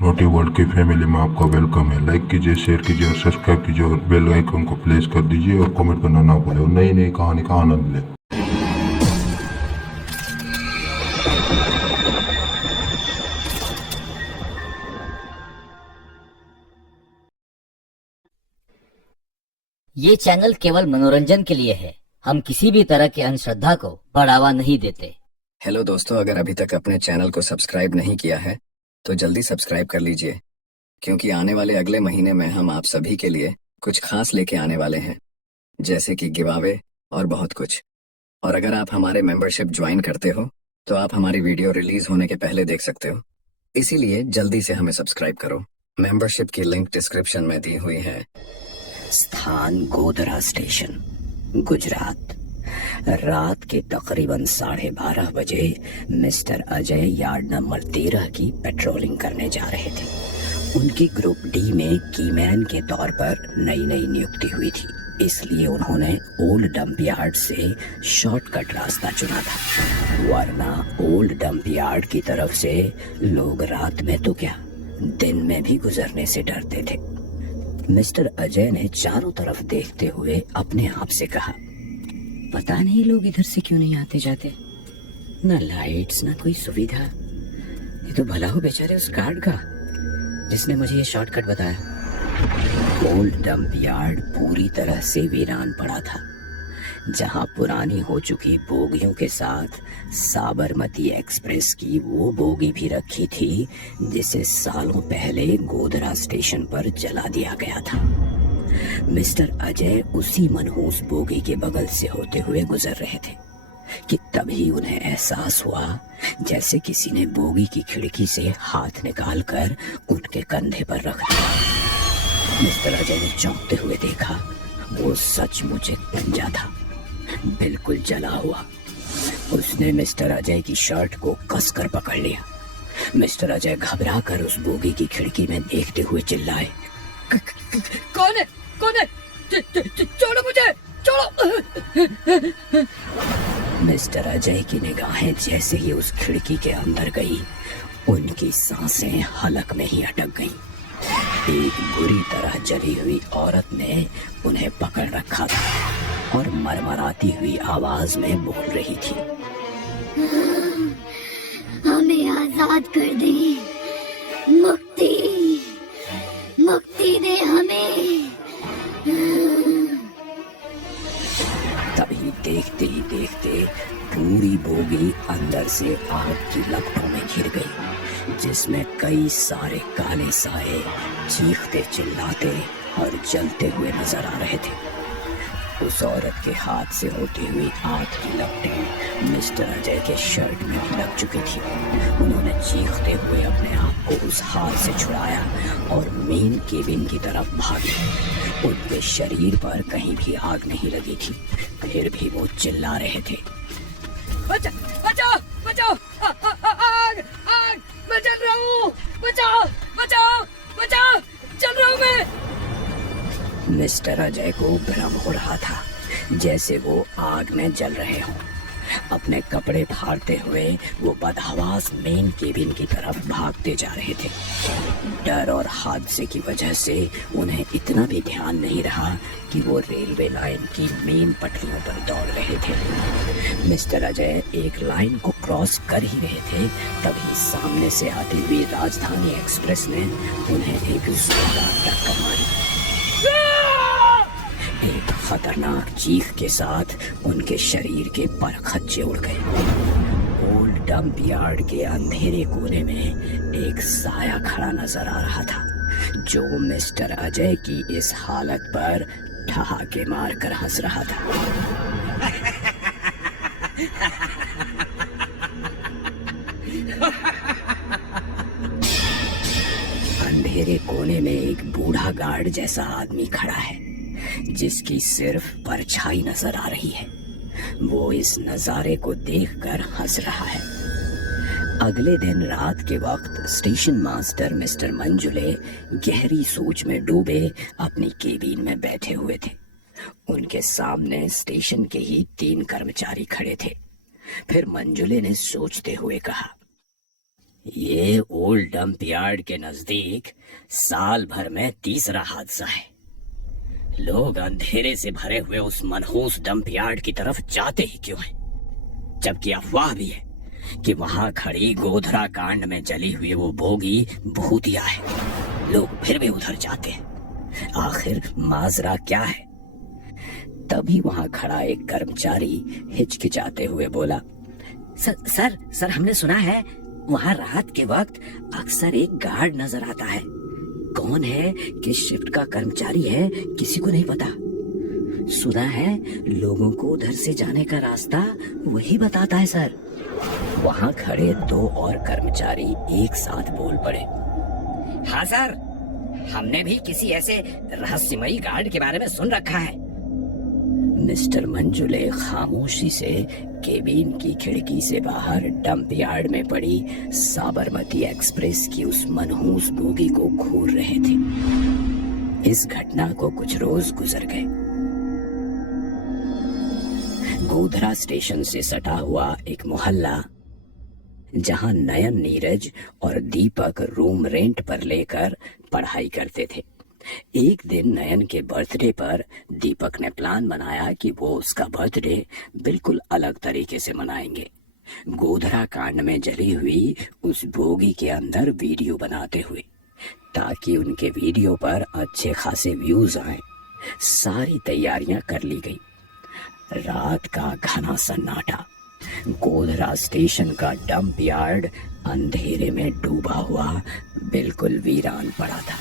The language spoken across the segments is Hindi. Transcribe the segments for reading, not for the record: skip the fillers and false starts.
नोटी वर्ल्ड की फैमिली में आपका वेलकम है। लाइक कीजिए, शेयर कीजिए और सब्सक्राइब कीजिए और बेल आइकन को प्रेस कर दीजिए और कमेंट करना ना भूलें और नई नई कहानी का आनंद लें। ये चैनल केवल मनोरंजन के लिए है। हम किसी भी तरह की अंधश्रद्धा को बढ़ावा नहीं देते। हेलो दोस्तों, अगर अभी तक अपने चैनल को सब्सक्राइब नहीं किया है तो जल्दी सब्सक्राइब कर लीजिए, क्योंकि आने वाले अगले महीने में हम आप सभी के लिए कुछ खास लेके आने वाले हैं, जैसे कि गिव अवे और बहुत कुछ। और अगर आप हमारे मेंबरशिप ज्वाइन करते हो तो आप हमारी वीडियो रिलीज होने के पहले देख सकते हो। इसीलिए जल्दी से हमें सब्सक्राइब करो। मेंबरशिप की लिंक डिस्क्रिप्शन में दी हुई है। स्थान गोधरा स्टेशन, गुजरात। रात के तकरीबन 12:30 बजे मिस्टर अजय यार्ड नंबर 13 की पेट्रोलिंग करने जा रहे थे। उनकी ग्रुप डी में कीमैन के तौर पर नई नई नियुक्ति हुई थी, इसलिए उन्होंने ओल्ड डंप यार्ड से शॉर्टकट रास्ता चुना था, वरना ओल्ड डंप यार्ड की तरफ से लोग रात में तो क्या, दिन में भी गुजरने से डरते थे। मिस्टर अजय ने चारों तरफ देखते हुए अपने आप से कहा, पता नहीं लोग इधर से क्यों नहीं आते जाते। ना लाइट्स, ना कोई सुविधा। ये तो भला हो बेचारे उस गार्ड का जिसने मुझे ये शॉर्टकट बताया। ओल्ड डंप यार्ड पूरी तरह से वीरान पड़ा था, जहां पुरानी हो चुकी बोगियों के साथ साबरमती एक्सप्रेस की वो बोगी भी रखी थी जिसे सालों पहले गोधरा स्टेशन पर जला दिया गया था। मिस्टर अजय उसी मनहूस बोगी के बगल से होते हुए गुजर रहे थे कि तभी उन्हें एहसास हुआ जैसे किसी ने बोगी की खिड़की से हाथ निकालकर उनके कंधे पर रख दिया। मिस्टर अजय ने चौंकते हुए देखा, वो सचमुच एक पंजा था, बिल्कुल जला हुआ। उसने मिस्टर अजय की शर्ट को कसकर पकड़ लिया। मिस्टर अजय घबराकर उस बोगी की खिड़की में देखते हुए चिल्लाए, कौन है? कौन है? छोड़ो मुझे, छोड़ो। मिस्टर अजय की निगाहें जैसे ही उस खिड़की के अंदर गई, उनकी सांसें हलक में ही अटक गईं। एक बुरी तरह जली हुई औरत ने उन्हें पकड़ रखा था और मरमराती हुई आवाज में बोल रही थी, हमें आजाद कर दे, मुक्ति, मुक्ति दे हमें। तभी देखते ही देखते पूरी बोगी अंदर से आग की लपटों में घिर गई, जिसमें कई सारे काले साए चीखते चिल्लाते और जलते हुए नजर आ रहे थे। उस औरत के हाथ से होती हुई आग की लपटें मिस्टर अजय के शर्ट में भी लग चुकी थी। उन्होंने चीखते हुए अपने आप को उस हाथ से छुड़ाया और मेन केबिन की तरफ भागे। उनके शरीर पर कहीं भी आग नहीं लगी थी, फिर भी वो चिल्ला रहे थे, बचाओ, बचाओ, बचाओ, आग, आग, मैं जल रहा हूँ, बचाओ, बचाओ, बचाओ, जल रहा हूँ मैं। मिस्टर अजय को भ्रम हो रहा था जैसे वो आग में जल रहे हों। अपने कपड़े फाड़ते हुए वो बदहवास मेन केबिन की तरफ भागते जा रहे थे। डर और हादसे की वजह से उन्हें इतना भी ध्यान नहीं रहा कि वो रेलवे लाइन की मेन पटरियों पर दौड़ रहे थे। मिस्टर अजय एक लाइन को क्रॉस कर ही रहे थे, तभी सामने से आती हुई राजधानी एक्सप्रेस ने उन्हें एक जोरदार टक्कर मारी। एक खतरनाक चीख के साथ उनके शरीर के पर खच्चे उड़ गए। ओल्ड डंप यार्ड के अंधेरे कोने में एक साया खड़ा नजर आ रहा था, जो मिस्टर अजय की इस हालत पर ठहाके मारकर हंस रहा था। अंधेरे कोने में एक बूढ़ा गार्ड जैसा आदमी खड़ा है, जिसकी सिर्फ परछाई नजर आ रही है। वो इस नजारे को देखकर हंस रहा है। अगले दिन रात के वक्त स्टेशन मास्टर मिस्टर मंजुले गहरी सोच में डूबे अपनी केबिन में बैठे हुए थे। उनके सामने स्टेशन के ही 3 कर्मचारी खड़े थे। फिर मंजुले ने सोचते हुए कहा, ये ओल्ड डंप यार्ड के नजदीक साल भर में तीसरा हादसा है। लोग अंधेरे से भरे हुए उस मनहूस डंप यार्ड की तरफ जाते ही क्यों हैं? जबकि अफवाह भी है कि वहां खड़ी गोधरा कांड में जली हुई वो बोगी भूतिया है। लोग फिर भी उधर जाते हैं। आखिर माजरा क्या है? तभी वहां खड़ा एक कर्मचारी हिचकिचाते हुए बोला, सर हमने सुना है वहां रात के वक्त अक्सर एक गार्ड नजर आता है। कौन है, किस शिफ्ट का कर्मचारी है, किसी को नहीं पता। सुना है लोगों को उधर से जाने का रास्ता वही बताता है सर। वहां खड़े दो और कर्मचारी एक साथ बोल पड़े, हाँ सर, हमने भी किसी ऐसे रहस्यमयी गार्ड के बारे में सुन रखा है। मिस्टर मंजुले खामोशी से केबिन की खिड़की से बाहर डंप यार्ड में पड़ी साबरमती एक्सप्रेस की उस मनहूस बोगी को घूर रहे थे। इस घटना को कुछ रोज गुजर गए। गोधरा स्टेशन से सटा हुआ एक मोहल्ला, जहां नयन, नीरज और दीपक रूम रेंट पर लेकर पढ़ाई करते थे। एक दिन नयन के बर्थडे पर दीपक ने प्लान बनाया कि वो उसका बर्थडे बिल्कुल अलग तरीके से मनाएंगे। गोधरा कांड में जली हुई उस बोगी के अंदर वीडियो बनाते हुए, ताकि उनके वीडियो पर अच्छे खासे व्यूज आए। सारी तैयारियां कर ली गई। रात का घना सन्नाटा, गोधरा स्टेशन का डंप यार्ड अंधेरे में डूबा हुआ बिल्कुल वीरान पड़ा था।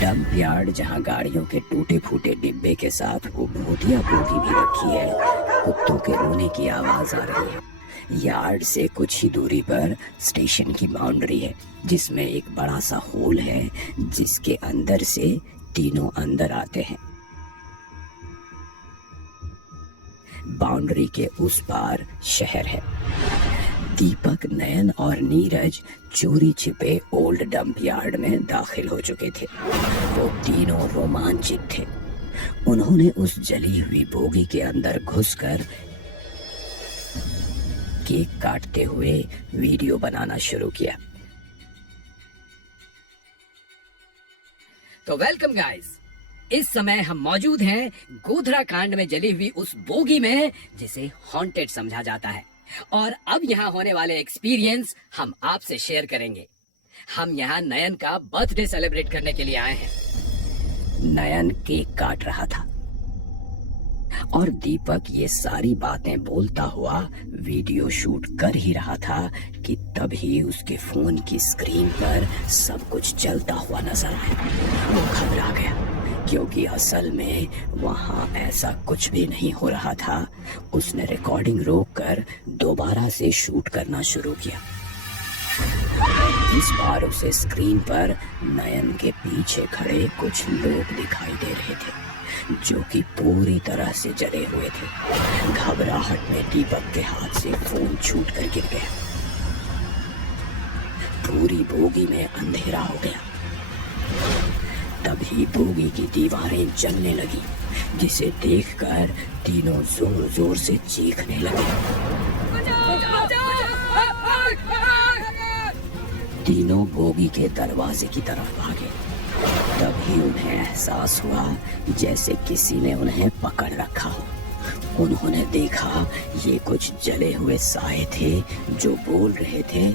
डंप यार्ड जहां गाड़ियों के टूटे फूटे डिब्बे के साथ वो भूतिया बोगी भी रखी है, कुत्तों के रोने की आवाज आ रही है। यार्ड से कुछ ही दूरी पर स्टेशन की बाउंड्री है, जिसमें एक बड़ा सा होल है, जिसके अंदर से तीनों अंदर आते हैं। बाउंड्री के उस पार शहर है। दीपक, नयन और नीरज चोरी छिपे ओल्ड डंप यार्ड में दाखिल हो चुके थे। वो तीनों रोमांचित थे। उन्होंने उस जली हुई बोगी के अंदर घुसकर केक काटते हुए वीडियो बनाना शुरू किया। तो वेलकम गाइस, इस समय हम मौजूद हैं गोधरा कांड में जली हुई उस बोगी में, जिसे हॉन्टेड समझा जाता है। और अब यहाँ होने वाले एक्सपीरियंस हम आपसे शेयर करेंगे। हम यहाँ नयन का बर्थडे सेलिब्रेट करने के लिए आए हैं। नयन केक काट रहा था और दीपक ये सारी बातें बोलता हुआ वीडियो शूट कर ही रहा था कि तभी उसके फोन की स्क्रीन पर सब कुछ चलता हुआ नजर आया। वो घबरा गया, क्योंकि असल में वहां ऐसा कुछ भी नहीं हो रहा था। उसने रिकॉर्डिंग रोककर दोबारा से शूट करना शुरू किया। इस बार उसे स्क्रीन पर नयन के पीछे खड़े कुछ लोग दिखाई दे रहे थे, जो कि पूरी तरह से जले हुए थे। घबराहट में दीपक के हाथ से फोन छूट कर गिर गया। पूरी बोगी में अंधेरा हो गया। तभी बोगी की दीवारें जलने लगी, जिसे देखकर तीनों जोर जोर से चीखने लगे। तीनों बोगी के दरवाजे की तरफ भागे। तभी उन्हें एहसास हुआ जैसे किसी ने उन्हें पकड़ रखा हो। उन्होंने देखा ये कुछ जले हुए साए थे जो बोल रहे थे,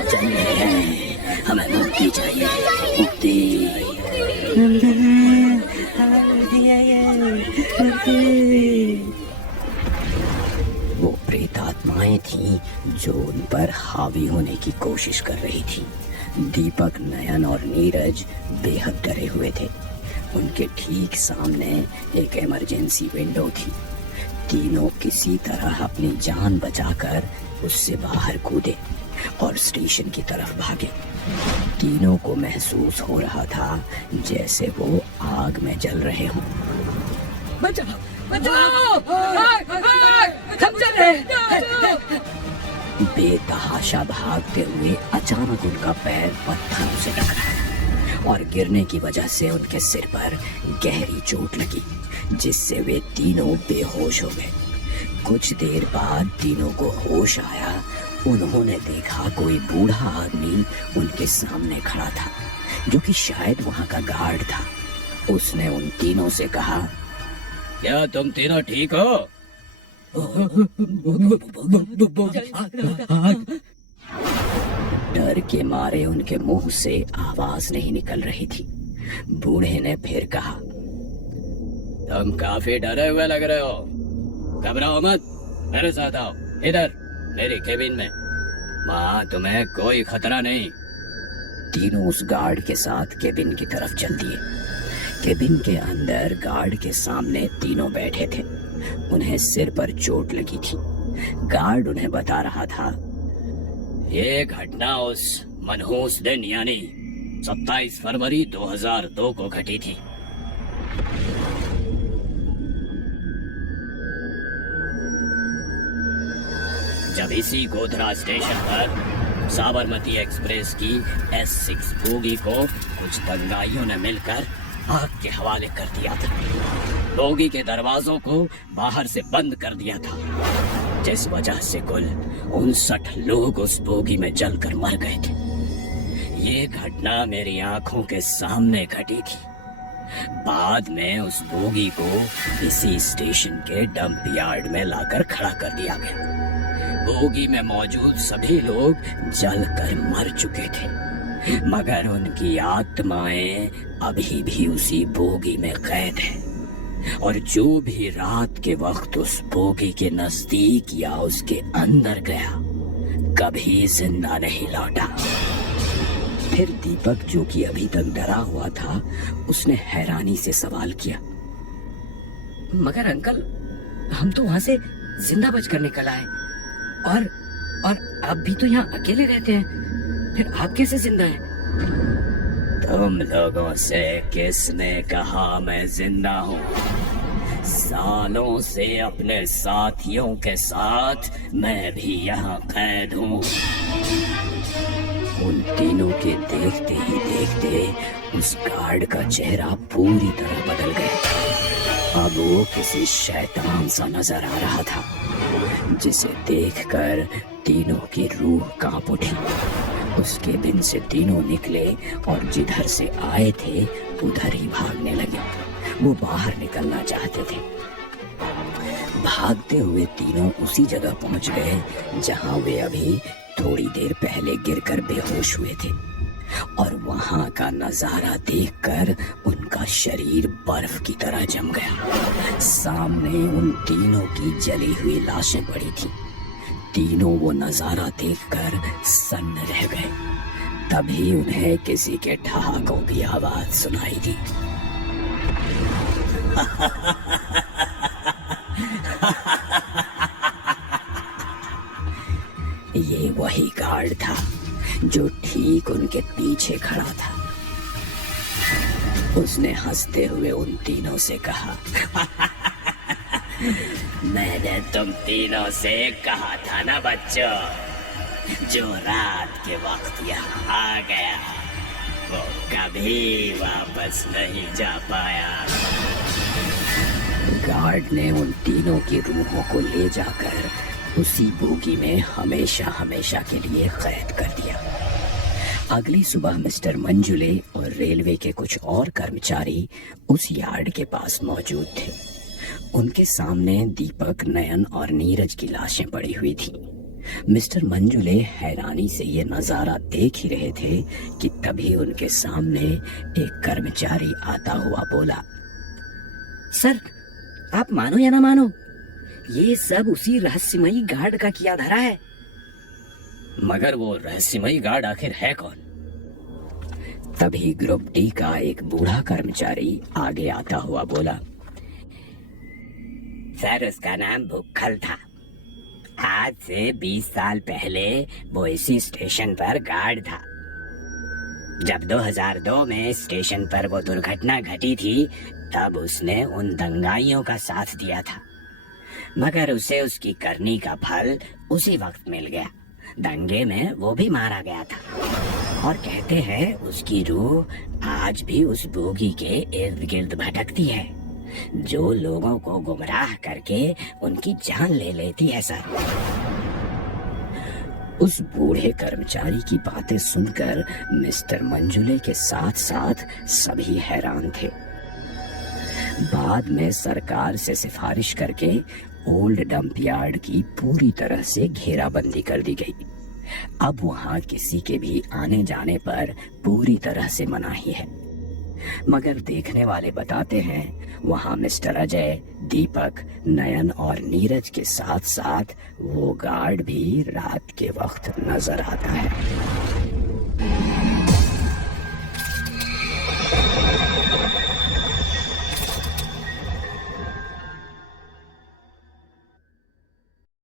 जल रहे हैं, हमें मुक्ति चाहिए, मुक्ति। वो प्रेतात्माएं थीं जो उन पर हावी होने की कोशिश कर रही थी। दीपक, नयन और नीरज बेहद डरे हुए थे। उनके ठीक सामने एक इमरजेंसी विंडो थी। तीनों किसी तरह अपनी जान बचाकर उससे बाहर कूदे और स्टेशन की तरफ भागे। तीनों को महसूस हो रहा था जैसे वो आग में जल रहे हों। बचाओ, बचाओ, हम जल रहे हैं। बेतहाशा भागते हुए अचानक उनका पैर पत्थरों से टकराया और गिरने की वजह से उनके सिर पर गहरी चोट लगी, जिससे वे तीनों बेहोश हो गए। कुछ देर बाद तीनों को होश आया उन्होंने देखा कोई बूढ़ा आदमी उनके सामने खड़ा था, जो कि शायद वहां का गार्ड था। उसने उन तीनों से कहा, क्या तुम तीनों ठीक हो? डर के मारे उनके मुंह से आवाज नहीं निकल रही थी। बूढ़े ने फिर कहा, तुम काफी डरे हुए लग रहे हो। घबराओ मत, मेरे साथ आओ इधर मेरी केबिन में। वहाँ तुम्हें कोई खतरा नहीं। तीनों उस गार्ड के साथ केबिन की तरफ चल दिए। केबिन के अंदर गार्ड के सामने तीनों बैठे थे। उन्हें सिर पर चोट लगी थी। गार्ड उन्हें बता रहा था, ये घटना उस मनहूस दिन यानी 27 फरवरी 2002 को घटी थी। जब इसी गोधरा स्टेशन पर साबरमती एक्सप्रेस की S6 बोगी को कुछ दंगाइयों ने मिलकर आग के हवाले कर दिया था। बोगी के दरवाजों को बाहर से बंद कर दिया था, जिस वजह से कुल 59 लोग उस बोगी में जलकर मर गए थे। ये घटना मेरी आंखों के सामने घटी थी। बाद में उस बोगी को इसी स्टेशन के डंप यार्ड में लाकर खड़ा कर दिया गया। बोगी में मौजूद सभी लोग जलकर मर चुके थे, मगर उनकी आत्माएं अभी भी उसी बोगी में कैद हैं। और जो भी रात के वक्त उस बोगी के नजदीक या उसके अंदर गया, कभी जिंदा नहीं लौटा। फिर दीपक, जो कि अभी तक डरा हुआ था, उसने हैरानी से सवाल किया, मगर अंकल, हम तो वहाँ से जिंदा बचकर निकल आए और आप भी तो यहाँ अकेले रहते हैं, फिर आप कैसे जिंदा हैं? तुम लोगों से किसने कहा मैं जिंदा हूँ? सालों से अपने साथियों के साथ मैं भी यहाँ कैद हूँ। उन तीनों के देखते ही देखते उस गार्ड का चेहरा पूरी तरह बदल गया। अब वो किसी शैतान सा नजर आ रहा था, जिसे देखकर तीनों की रूह कांप उठी। उस केबिन से तीनों निकले और जिधर से आए थे उधर ही भागने लगे। वो बाहर निकलना चाहते थे। भागते हुए तीनों उसी जगह पहुंच गए जहां वे अभी थोड़ी देर पहले गिरकर बेहोश हुए थे। और वहां का नजारा देखकर उनका शरीर बर्फ की तरह जम गया। सामने उन तीनों की जली हुई लाशें पड़ी थी। तीनों वो नजारा देखकर सन्न रह गए। तभी उन्हें किसी के ठहाकों की आवाज सुनाई दी। ये वही गार्ड था जो ठीक उनके पीछे खड़ा था। उसने हंसते हुए उन तीनों से कहा, मैंने तुम तीनों से कहा था ना बच्चों, जो रात के वक्त यहाँ आ गया वो कभी वापस नहीं जा पाया। गार्ड ने उन तीनों की रूहों को ले जाकर उसी बोगी में हमेशा हमेशा के लिए कैद कर दिया। अगली सुबह मिस्टर मंजुले और रेलवे के कुछ और कर्मचारी उस यार्ड के पास मौजूद थे। उनके सामने दीपक, नयन और नीरज की लाशें पड़ी हुई थी। मिस्टर मंजुले हैरानी से ये नजारा देख ही रहे थे कि तभी उनके सामने एक कर्मचारी आता हुआ बोला, सर, आप मानो या ना मानो, ये सब उसी रहस्यमयी गार्ड का किया धरा है। मगर वो रहस्यमयी गार्ड आखिर है कौन? तभी ग्रुप डी का एक बूढ़ा कर्मचारी आगे आता हुआ बोला, सर, उसका नाम भुक्खल था। आज से 20 साल पहले वो इसी स्टेशन पर गार्ड था। जब 2002 में स्टेशन पर वो दुर्घटना घटी थी, तब उसने उन दंगाइयों का साथ दिया था, मगर उसे उसकी करनी का फल उसी वक्त मिल गया। दंगे में वो भी मारा गया था और कहते हैं उसकी रूह आज भी उस बोगी के इर्द गिर्द भटकती है, जो लोगों को गुमराह करके उनकी जान ले लेती है। सर, उस बूढ़े कर्मचारी की बातें सुनकर मिस्टर मंजुले के साथ साथ सभी हैरान थे। बाद में सरकार से सिफारिश करके ओल्ड डंप यार्ड की पूरी तरह से घेराबंदी कर दी गई। अब वहां किसी के भी आने जाने पर पूरी तरह से मनाही है। मगर देखने वाले बताते हैं वहां मिस्टर अजय, दीपक, नयन और नीरज के साथ साथ वो गार्ड भी रात के वक्त नजर आता है।